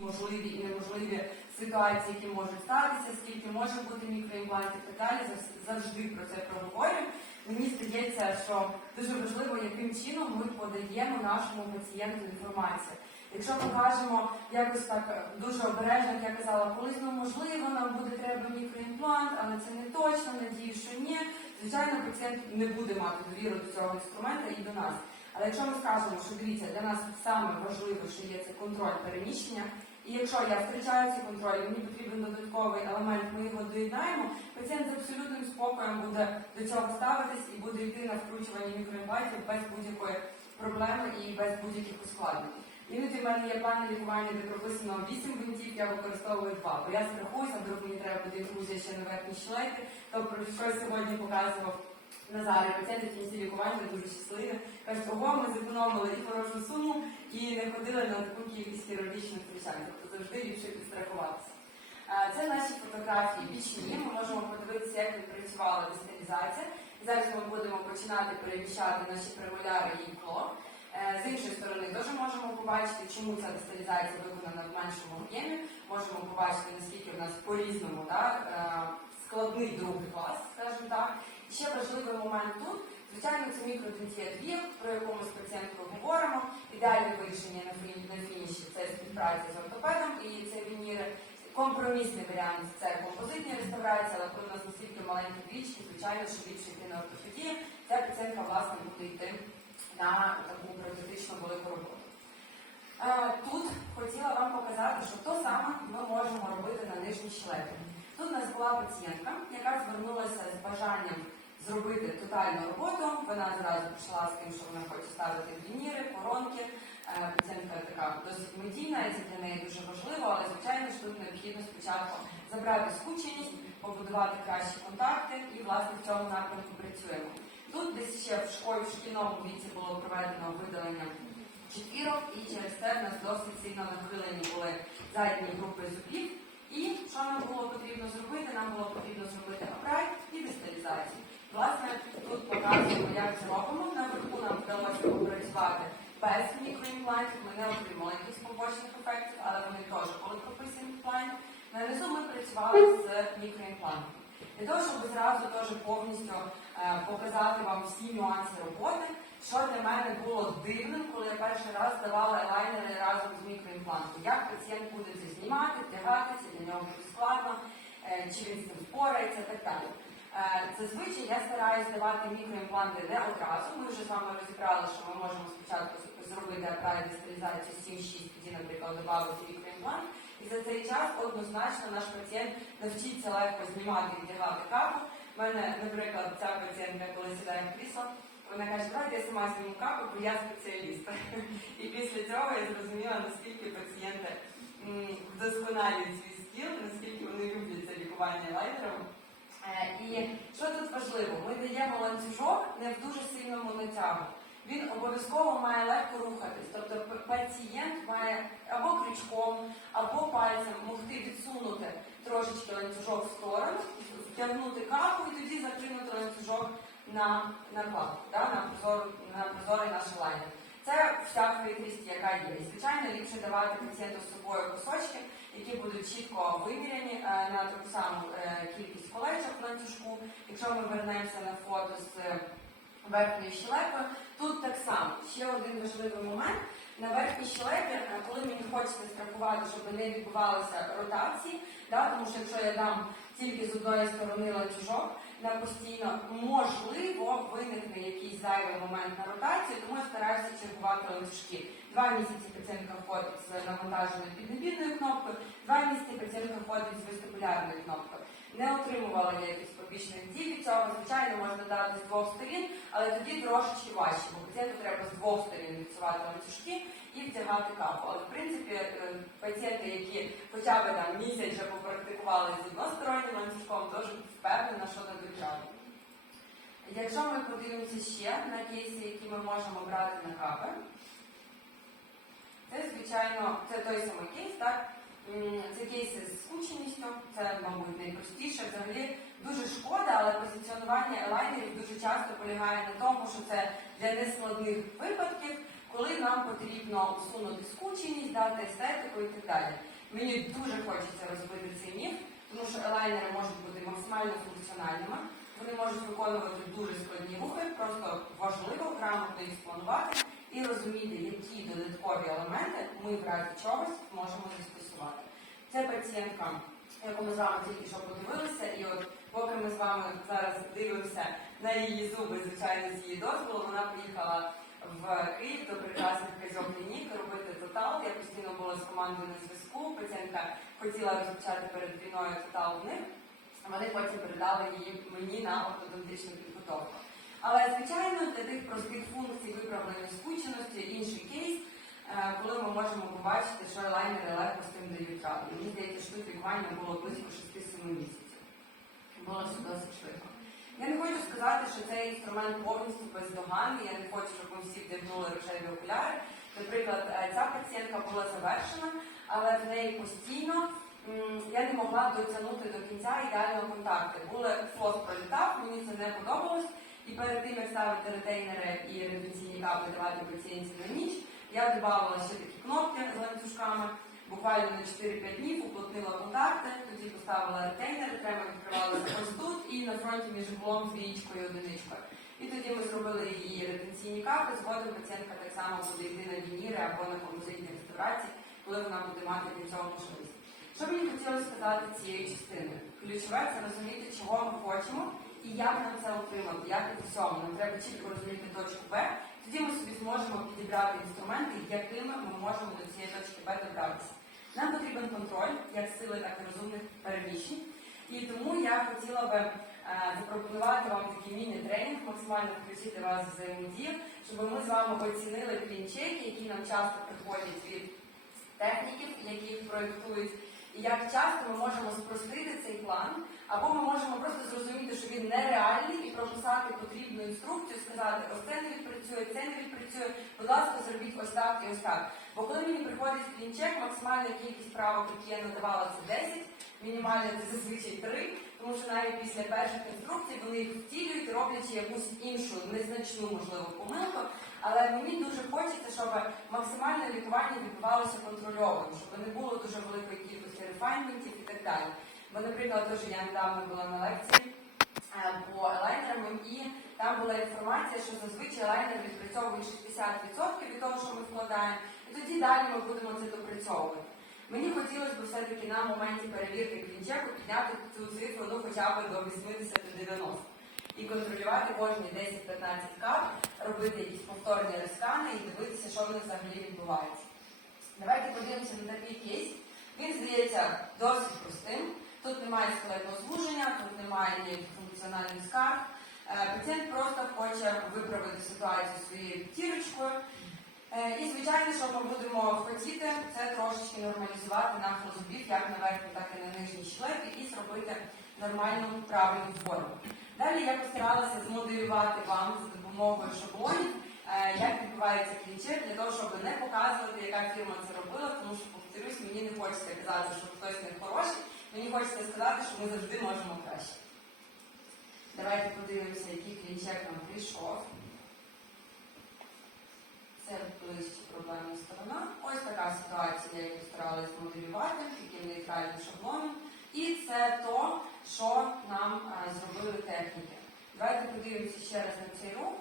можливі і неможливі ситуації, які можуть статися, скільки може бути мікроімплантів і так далі. Завжди про це проговорюємо. Мені здається, що дуже важливо, яким чином ми подаємо нашому пацієнту інформацію. Якщо ми кажемо якось так е, дуже обережно, як я казала, колись ну можливо, нам буде треба мікроімплант, але це не точно, надію, що ні. Звичайно, пацієнт не буде мати довіру до цього інструмента і до нас. Але якщо ми скажемо, що дивіться, для нас саме важливо, що є це контроль переміщення, і якщо я втрачаю цей контроль, мені потрібен додатковий елемент, ми його доєднаємо, пацієнт з абсолютним спокоєм буде до цього ставитись і буде йти на вкручування мікроімплантів без будь-якої проблеми і без будь-яких ускладнень. Іноді в мене є плани лікування, де прописано 8 гвинтів, я використовую 2, бо я страхуюся, вдруг мені треба буде інфузія ще на верхній щелепі, то про що сьогодні показував Назар, і пацієнти в кінці лікування дуже щасливі. Кажуть, ого, ми зекономили і хорошу суму, і не ходили на таку кількість хірургічних втручань. Тобто завжди ліпше підстрахуватися. Це наші фотографії бічні. Ми можемо подивитися, як відпрацювала дисталізація. Зараз ми будемо починати переміщати наші премоляри і кло. Е, З іншої сторони, теж можемо побачити, чому ця дисталізація виконана в меншому об'ємі. Можемо побачити, наскільки в нас по-різному так, е, складний другий клас, скажімо так. Ще важливий момент тут. Звичайно, це мікродентія двір, про яку ми з пацієнткою говоримо. Ідеальне вирішення на фініші це співпраця з ортопедом і це вініри. Компромісний варіант це композитні реставрації, але коли у нас настільки маленькі двічки, звичайно, що більше йти на ортопедію, ця пацієнтка власне буде йти на таку протетичну велику роботу. Е, Тут хотіла вам показати, що то саме ми можемо робити на нижній щелепі. Тут у нас була пацієнтка, яка звернулася з бажанням зробити тотальну роботу. Вона зразу пішла з тим, що вона хоче ставити вініри, коронки. Е, Пацієнтка така досить медійна, і це для неї дуже важливо, але звичайно ж тут необхідно спочатку забрати скученість, побудувати кращі контакти і власне в цьому напрямку працюємо. Тут десь ще в школі в шкільному віці було проведено видалення четвірок, і через це в нас досить сильно нахилені були задні групи зубів. І що нам було потрібно зробити? Нам було потрібно зробити апрайт і дисталізацію. Власне, тут показуємо, як це робимо. Наверху нам вдалося попрацювати без мікроімплантів. Ми не отримали якихось побочних ефектів, але вони теж були прописані в плані. Нанизу ми працювали з мікроімплантом. Для того, щоб зразу теж повністю е, показати вам всі нюанси роботи, що для мене було дивним, коли я перший раз давала елайнери разом з мікроімплантом. Як пацієнт буде це знімати, вдягатися, для нього буде складно, е, чи він з цим впорається, так далі. Е, Зазвичай я стараюся давати мікроімпланти не одразу. Ми вже з вами розібрали, що ми можемо спочатку зробити апарат дисталізацію 7-6, тоді, наприклад, додати мікроімплант. І за цей час однозначно наш пацієнт навчиться легко знімати і вдягати капу. У мене, наприклад, ця пацієнтка, коли сідає в крісло, вона каже, давайте я сама зніму капу, бо я спеціаліст. І після цього я зрозуміла, наскільки пацієнти вдосконалюють свій скіл, наскільки вони люблять це лікування лайнером. Е, І що тут важливо? Ми даємо ланцюжок не в дуже сильному натягу. Він обов'язково має легко рухатись. Тобто пацієнт має або крючком, або пальцем могти відсунути трошечки ланцюжок в сторону, втягнути капу і тоді закинути ланцюжок на, на капу, да, на, прозор, на прозорий наш лайнер. Це вся хитрість, яка є. І звичайно, ліпше давати пацієнту з собою кусочки, які будуть чітко виміряні е, на таку саму е, кількість колечок в ланцюжку. Якщо ми вернемося на фото з верхньої щелепи, тут так само. Ще один важливий момент. На верхній щелепі, е, коли мені хочеться страхувати, щоб не відбувалися ротації, да, тому що якщо я дам тільки з одної сторони ланцюжок, на постійно можливо виникне якийсь зайвий момент на ротацію, тому я стараюся чергувати ланцюжки. Два місяці пацієнтка ходить з навантаженою піднебірною кнопкою, два місяці пацієнтка ходить з вестибулярною кнопкою. Не отримувала я якихось побічних дій від цього. Звичайно, можна дати з двох сторін, але тоді трошечки важче, бо пацієнту треба з двох сторін відсувати ланцюжки і втягати капу. Але в принципі е, пацієнти, які хоча б там місяць вже попрактикували з одностороннім ланцюжком, дуже впевнена, що раду. Якщо ми подивимося ще на кейси, які ми можемо брати на капи, це, звичайно, це той самий кейс, так? Це кейси з скученістю, це, мабуть, найпростіше. Взагалі дуже шкода, але позиціонування елайнерів дуже часто полягає на тому, що це для нескладних випадків коли нам потрібно усунути скученість, дати естетику і так далі. Мені дуже хочеться розбити цей міф, тому що елайнери можуть бути максимально функціональними, вони можуть виконувати дуже складні рухи, просто важливо грамотно їх спланувати і розуміти, які додаткові елементи ми в разі чогось можемо застосувати. Це пацієнтка, яку ми з вами тільки що подивилися, і от поки ми з вами зараз дивимося на її зуби, звичайно, з її дозволу, вона поїхала в Київ до прекрасних казьок клінік робити тотал. Я постійно була з командою на зв'язку. Пацієнтка хотіла розпочати перед війною тотал в них, вони потім передали її мені на ортодонтичну підготовку. Але звичайно для тих простих функцій виправлення скученості інший кейс, е, коли ми можемо побачити, що елайнери легко з тим дають раду. Мені здається, що тут лікування було близько 6-7 місяців. Було все досить швидко. Я не хочу сказати, що цей інструмент повністю бездоганний. Я не хочу, щоб ми всі вдягнули рожеві окуляри. Наприклад, е, ця пацієнтка була завершена, але в неї постійно я не могла дотягнути до кінця ідеального контакту. Були флос пролітав, мені це не подобалось. І перед тим, як ставити ретейнери і редукційні капли давати пацієнтів на ніч, я додавала ще такі кнопки з ланцюжками. Буквально на 4-5 днів уплотнила контакти, тоді поставила ретейнери, треба відкривалися ось тут і на фронті між углом з і одиничкою. І тоді ми зробили її ретенційні капи, згодом пацієнтка так само буде йти на вініри або на композитні реставрації, коли вона буде мати для цього можливість. Що мені хотілося сказати цією частиною? Ключове це розуміти, чого ми хочемо і як нам це отримати, як і в. Нам треба чітко розуміти точку Б, тоді ми собі зможемо підібрати інструменти, якими ми можемо до цієї точки Б добратися. Нам потрібен контроль, як сили, так і розумних переміщень. І тому я хотіла би е, запропонувати вам такий міні-тренінг, максимально включити вас взаємодію, щоб ми з вами оцінили клінчеки, які нам часто приходять від техніків, які проєктують, і як часто ми можемо спростити цей план, або ми можемо просто зрозуміти, що він нереальний і прописати потрібну інструкцію, сказати, ось це не відпрацює, це не відпрацює, будь ласка, зробіть ось так і ось так. Бо коли мені приходить клінчек, максимальна кількість правок, які я надавала, це 10, мінімальна це зазвичай 3, тому що навіть після перших інструкцій вони їх втілюють, роблячи якусь іншу, незначну, можливо, помилку. Але мені дуже хочеться, щоб максимальне лікування відбувалося контрольовано, щоб не було дуже великої кількості рефайнментів і так далі. Бо, наприклад, теж я недавно була на лекції е, по елайнерам, і там була інформація, що зазвичай елайнер відпрацьовує 60% від того, що ми вкладаємо, і тоді далі ми будемо це допрацьовувати. Мені хотілося б все-таки на моменті перевірки клінчеку підняти цю цифру ну, хоча б до 80-90 і контролювати кожні 10-15 кап, робити якісь повторні рескани і дивитися, що в них взагалі відбувається. Давайте подивимося на такий кейс. Він здається досить простим. Тут немає скелетного звуження, тут немає ніяких функціональних скарг. Е, Пацієнт просто хоче виправити ситуацію своєю тірочкою. Е, І, звичайно, що ми будемо хотіти, це трошечки нормалізувати нахил зубів, як на верхній, так і на нижній щелепі, і зробити нормальну правильну форму. Далі я постаралася змоделювати вам за допомогою шаблонів, е, як відбувається клінчер, для того, щоб не показувати, яка фірма це робила, тому що, повторюсь, мені не хочеться казати, що хтось не хороший, мені хочеться сказати, що ми завжди можемо краще. Давайте подивимося, який клінчек нам прийшов. Це ближче проблемна сторона. Ось така ситуація, яку старалась моделювати, таким нейтральним шаблоном. І це то, що нам е, зробили техніки. Давайте подивимося ще раз на цей рух.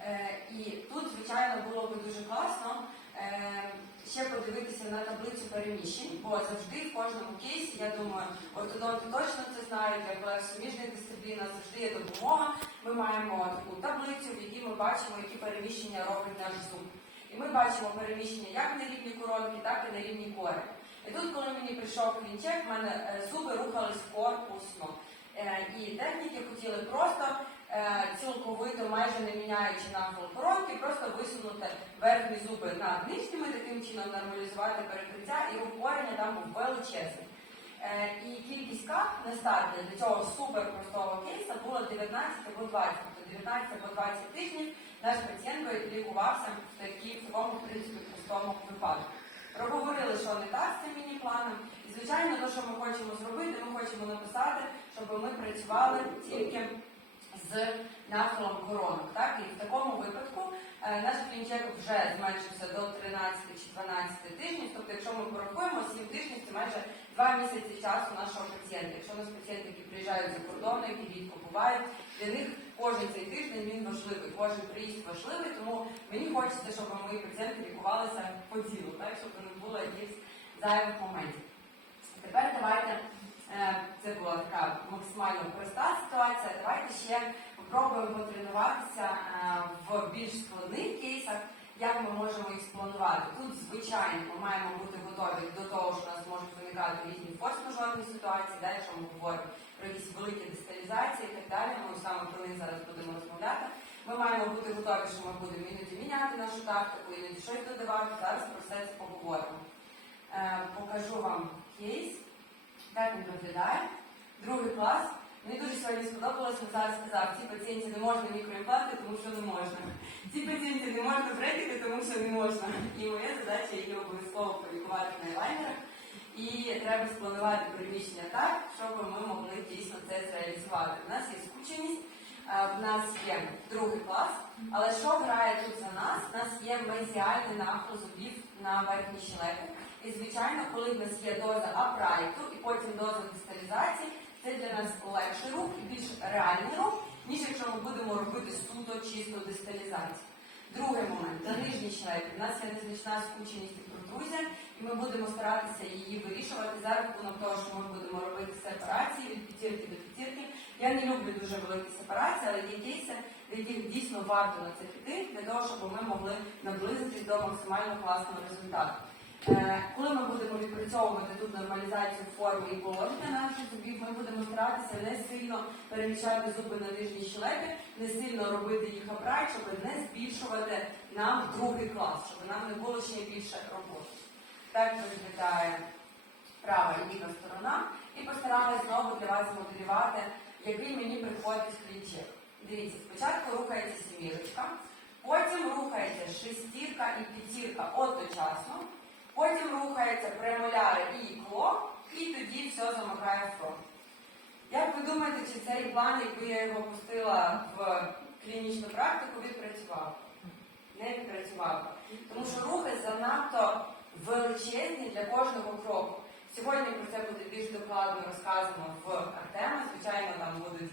Е, і тут, звичайно, було б дуже класно е, ще подивитися на таблицю переміщень, бо завжди в кожному кейсі, я думаю, ортодонти точно це знають, для колег суміжних дисциплінах завжди є допомога. Ми маємо таку таблицю, в якій ми бачимо, які переміщення робить наш зуб. І ми бачимо переміщення як на рівні коронки, так і на рівні кори. І тут, коли мені прийшов клінчек, в мене е, зуби рухались корпусно. Е, І техніки хотіли просто е, цілковито, майже не міняючи нахил коронки, просто висунути верхні зуби над нижніми, таким чином нормалізувати перекриття, і рух корення там був величезний. Е, І кількість кап на старті для цього супер простого кейса було 19 або 20. Тобто 19 або 20 тижнів наш пацієнт лікувався в такому, в принципі, простому випадку. Проговорили, що не так з цим міні-планом. І, звичайно, те, що ми хочемо зробити, ми хочемо написати, щоб ми працювали тільки з нахилом коронок. Так? І в такому випадку Е, Наш клінчек вже зменшився до 13 чи 12 тижнів. Тобто, якщо ми порахуємо 7 тижнів, це майже 2 місяці часу нашого пацієнта. Якщо у нас пацієнти, які приїжджають за кордону, які рідко бувають, для них кожен цей тиждень він важливий, кожен приїзд важливий, тому мені хочеться, щоб мої пацієнти лікувалися по ділу, так, щоб не було якихось зайвих моментів. Тепер давайте, е, це була така максимально проста ситуація. Давайте ще попробуємо потренуватися е, в більш складних кейсах, як ми можемо їх спланувати. Тут, звичайно, ми маємо бути готові до того, що нас можуть виникати різні форс-мажорні ситуації, да, якщо ми говоримо про якісь великі дисталізації і так далі. Ми саме про них зараз будемо розмовляти. Ми маємо бути готові, що ми будемо іноді міняти нашу тактику, іноді щось додавати. Зараз про все це поговоримо. Е, покажу вам кейс, як він виглядає. Другий клас. Мені дуже сьогодні сподобалось, він зараз сказав, ці пацієнті не можна мікроімпланти, тому що не можна. Ці пацієнти не можна брекети, тому що не можна. І моя задача її обов'язково полікувати на елайнерах. І треба спланувати приміщення так, щоб ми могли дійсно це зреалізувати. У нас є скученість, е, в нас є другий клас, але що грає тут за нас? У нас є мезіальний нахил зубів на верхній щелепі. І звичайно, коли в нас є доза апрайту і потім доза дисталізації, це для нас легший рух і більш реальний рух, ніж якщо ми будемо робити суто чисту дисталізацію. Другий момент на нижній щелепі. У нас є незначна скученість і протрузія, і ми будемо старатися її вирішувати за рахунок того, що ми будемо робити сепарації від п'ятірки до п'ятірки. Я не люблю дуже великі сепарації, але є кейси, для яких дійсно варто на це піти, для того, щоб ми могли наблизитись до максимально класного результату. Е, Коли ми будемо відпрацьовувати тут нормалізацію форми і положення наших зубів, ми будемо старатися не сильно переміщати зуби на нижній щелепі, не сильно робити їх апрайт, щоб не збільшувати нам другий клас, щоб нам не було ще більше роботи. Так виглядає права і ліва сторона. І постаралась знову для вас змоделювати, який мені приходить клінчик. Дивіться, спочатку рухається сімірочка, потім рухається шестірка і п'ятірка одночасно. Потім рухається премоляри і ікло, і тоді все замикає в фронт. Як ви думаєте, чи цей план, якби я його пустила в клінічну практику, відпрацював? Не відпрацював. Тому що рухи занадто величезні для кожного кроку. Сьогодні про це буде більш докладно розказано в Артема. Звичайно, там будуть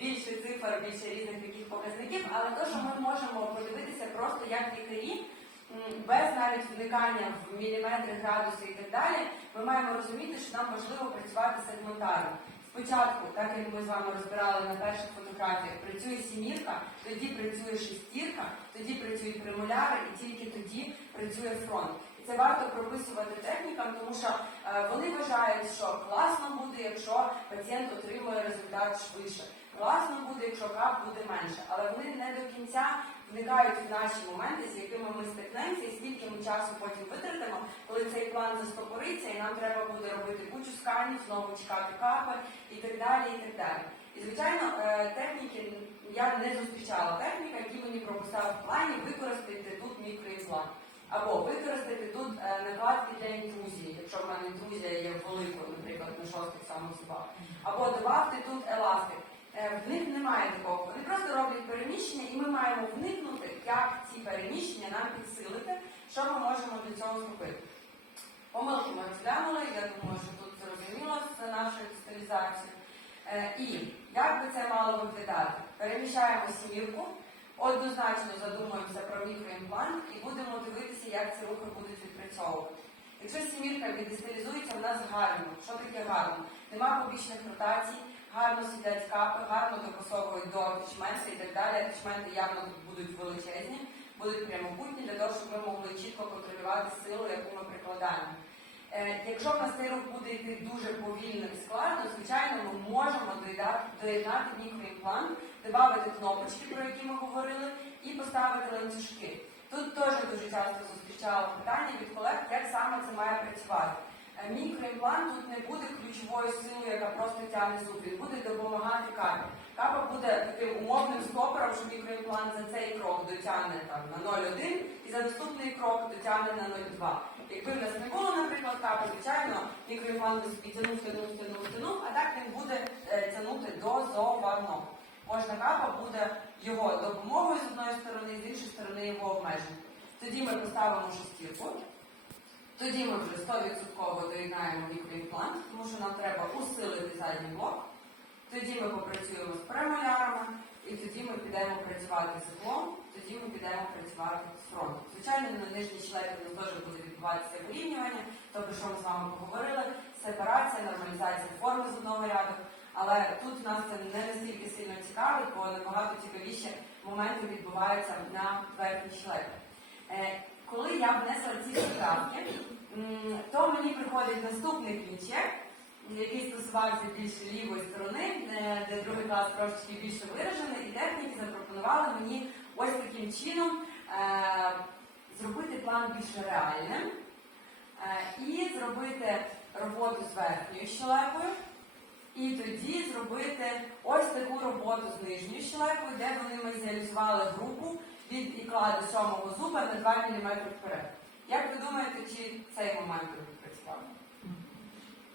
більше цифр, більше різних таких показників, але те, що ми можемо подивитися просто як лікарі, без навіть вникання в міліметри, градуси і так далі, ми маємо розуміти, що нам важливо працювати сегментарно. Спочатку, так як ми з вами розбирали на перших фотографіях, працює сімірка, тоді працює шестірка, тоді працюють премоляри і тільки тоді працює фронт. Це варто прописувати технікам, тому що е, вони вважають, що класно буде, якщо пацієнт отримує результат швидше. Класно буде, якщо кап буде менше, але вони не до кінця вникають в наші моменти, з якими ми стикнемося, і скільки ми часу потім витратимо, коли цей план застопориться, і нам треба буде робити кучу сканів, знову чекати капи і так далі. І так далі. І звичайно, е, техніки я не зустрічала техніка, які мені прописали в плані використати тут мікроімплант. Або використати тут е, накладки для інтрузії, якщо в мене інтрузія є великою, наприклад, на шостих самих зубах. Або додати тут еластик. Е, В них немає такого. Вони просто роблять переміщення, і ми маємо вникнути, як ці переміщення нам підсилити, що ми можемо для цього зробити. Помилки ми розглянули, я думаю, що тут зрозуміло з нашою дисталізацією. Е, І як би це мало виглядати? Переміщаємо сімірку, однозначно задумуємося про мікроімплант і будемо дивитися, як ці рухи будуть відпрацьовувати. Якщо сімірка віддисталізується, в нас гарно. Що таке гарно? Нема побічних ротацій, гарно сидять капи, гарно допасовують до атачменту і так далі. Атачменти явно будуть величезні, будуть прямокутні для того, щоб ми могли чітко контролювати силу, яку ми прикладаємо. Е, Якщо в буде йти дуже повільно і складно, звичайно, ми можемо доєднати- мікроімплант, додати кнопочки, про які ми говорили, і поставити ланцюжки. Тут теж дуже часто зустрічала питання від колег, як саме це має працювати. Е, Мікроімплант тут не буде ключовою силою, яка просто тягне зуб. Він буде допомагати капі. Капа буде таким умовним стопором, що мікроімплант за цей крок дотягне там на 0,1 і за наступний крок дотягне на 0,2. Якби в нас не було, наприклад, капи, звичайно, собі тянув, тянув, тянув, тянув, а так він буде е, тягнути дозовано. кожна капа буде його допомогою з одної сторони, з іншої сторони його обмеженням. Тоді ми поставимо шестірку. Тоді ми вже 100% доєднаємо мікроімплант, тому що нам треба усилити задній блок. Тоді ми попрацюємо з премолярами, і тоді ми підемо працювати з углом, тоді ми підемо працювати з фронтом. Звичайно, на нижній шлейфі у нас теж буде відбуватися вирівнювання, то про що ми з вами поговорили, сепарація, нормалізація форми з одного ряду. Але тут нас це не настільки сильно цікавить, бо набагато цікавіше моменти відбуваються на верхній шлейфі. Е, Коли я внесла ці поправки, то мені приходить наступний клінчек, який стосувався більше лівої сторони, е, де другий клас трошечки більше виражений, і техніки запропонували мені ось таким чином е, зробити план більш реальним е, і зробити роботу з верхньою щелепою. І тоді зробити ось таку роботу з нижньою щелепою, де вони мезіалізували групу від ікла до сьомого зуба на 2 мм вперед. Як ви думаєте, чи цей момент ви відпрацювали?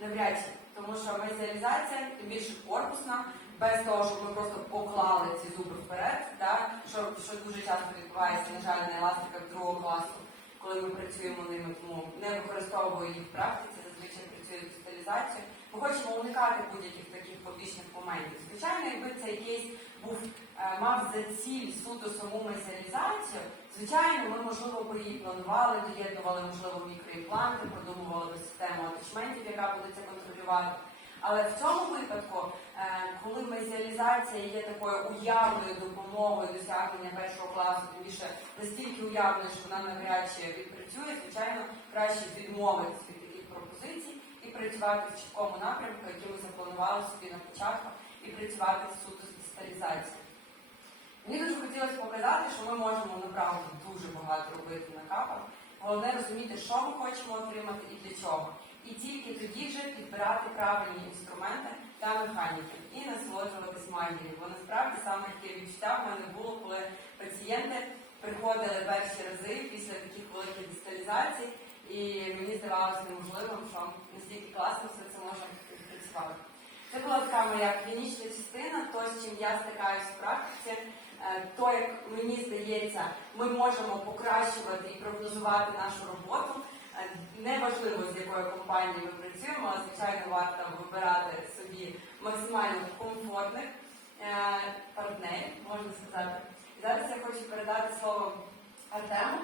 Навряд чи, тому що мезіалізація, тим більше корпусна, без того, щоб ми просто поклали ці зуби вперед, да, що, що дуже часто відбувається, на жаль, на еластиках другого класу, коли ми працюємо ними, тому не використовую їх в практиці, зазвичай працюю з деталізацією. Ми хочемо уникати будь-яких таких побічних моментів. Звичайно, якби цей кейс був е, мав за ціль суто саму мезіалізацію, звичайно, ми можливо б її планували, доєднували можливо мікроімпланти, продумували би систему атачментів, яка буде це контролювати. Але в цьому випадку, е, коли мезіалізація є такою уявною допомогою досягнення першого класу, тим більше настільки уявною, що вона навряд чи відпрацює, звичайно, краще відмовитися від таких пропозицій і працювати в чіткому напрямку, який ми запланували собі на початку, і працювати суто з дисталізацією. Мені дуже хотілося показати, що ми можемо направду дуже багато робити на капах. Головне розуміти, що ми хочемо отримати і для чого. І тільки тоді вже підбирати правильні інструменти та механіки і насолоджуватись магією. Бо насправді саме таке відчуття в мене було, коли пацієнти приходили перші рази після таких великих дисталізацій, і мені здавалося неможливим, що настільки класно все це може відпрацювати. Це була така моя клінічна частина, то, з чим я стикаюся в практиці, то, як мені здається, ми можемо покращувати і прогнозувати нашу роботу. Е, Неважливо, з якою компанією ми працюємо, але, звичайно, варто вибирати собі максимально комфортних е, партнерів, можна сказати. Зараз я хочу передати слово Артему.